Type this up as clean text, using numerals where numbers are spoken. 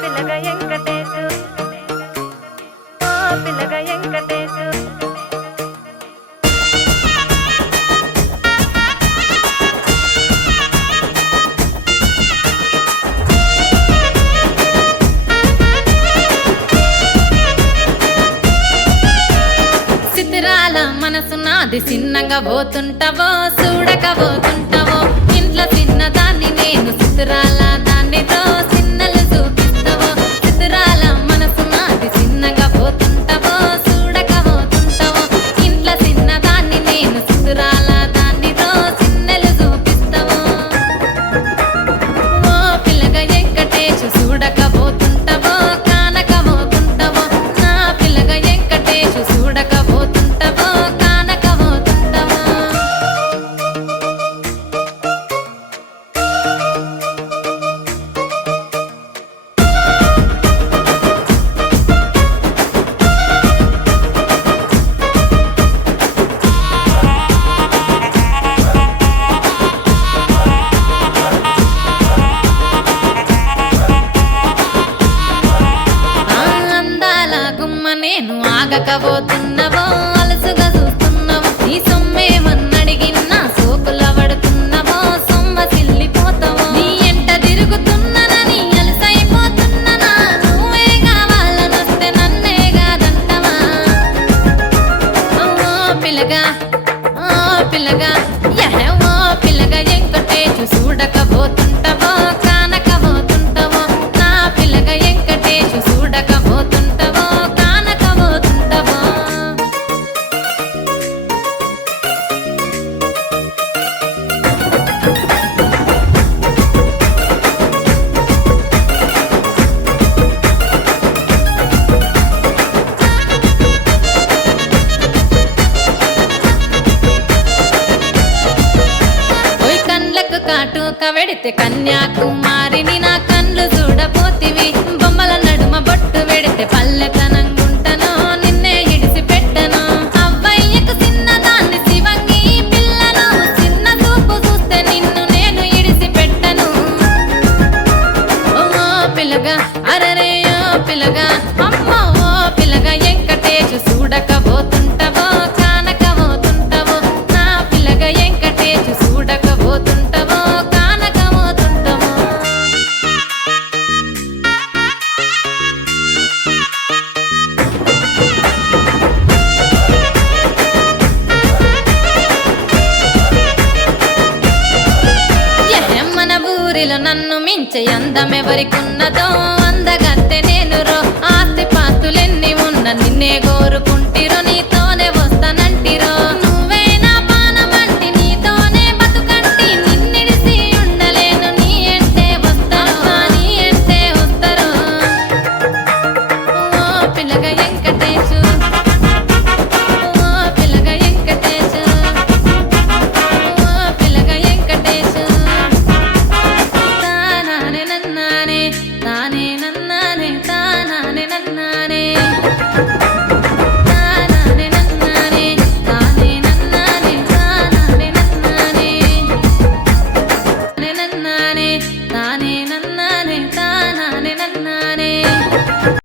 పిల్లగా వెంకటేశు ఓ పిల్లగా వెంకటేశు సితిరాల మనసు నాది చిన్నగా పోతుంటావో చూడక పోతుంటావో ఇంట్లో చిన్నదాన్ని నేను సితిరాల దాన్నితో చిన్నలు చూపిస్తావో సితిరాల మనసు నాది చిన్నగా పోతుంటావో చూడక పోతుంటావో ఇంట్లో చిన్నదాన్ని నేను సితిరాల దాన్నితో చిన్నలు చూపిస్తావో ఓ పిల్లగా వెంకటేశు చూడక పోతుంటావో కానక పోతుంటావో నా పిల్లగా వెంకటేశు చూడక పోతుంటావో కానక పోతుంటావో ఆ అందాల గుమ్మ నేను ఆగకపోతున్నావో అలసుగా చూస్తున్నావో నీ సొమ్మేమన్నడిగిన్నా సోకుల పడుతున్నావో సొమ్మ సిల్లిపోతావో నీ ఎంట తిరుగుతున్నానని అలసైపోతున్నానా నువ్వే కావాలనొస్తే నన్నే కాదంటవా ఓ పిల్లగా ఓ పిల్లగా యహే ఓ పిల్లగా వెంకటేశు చూడకపోతుంటావో కానకపోతుంటావో నా పిల్లగా వెంకటేశు చూడకపోతుంటావో కానకపోతుంటావో ఓయ్ కండ్లకు కాటుక వెడితే కన్యాకుమారిని నా కండ్లు చూడపోతివి బొమ్మల నడుమ బొట్టు వెడితే పల్లెతనంగుంటను నిన్నే ఇడిసి పెట్టను అవ్వయ్యకు చిన్నదాన్ని శివంగి పిల్లను చిన్న చూపు చూస్తే నిన్ను నేను ఇడిసి పెట్టను ఓ పిల్లగా అరరే ఓ పిల్లగా అమ్మో ఓ పిల్లగా వెంకటేశు చూడకపోతుంటావో కానకపోతుంటావో నా పిల్లగా వెంకటేశు చూడకపోతుంటావో కానకపోతుంటావో మన ఊరిలో నన్ను మించే అందమెవరికున్నదో అందగత్తె నేను రో ఆస్తి పాస్తులెన్ని ఉన్న నిన్నే కోరుకుంటా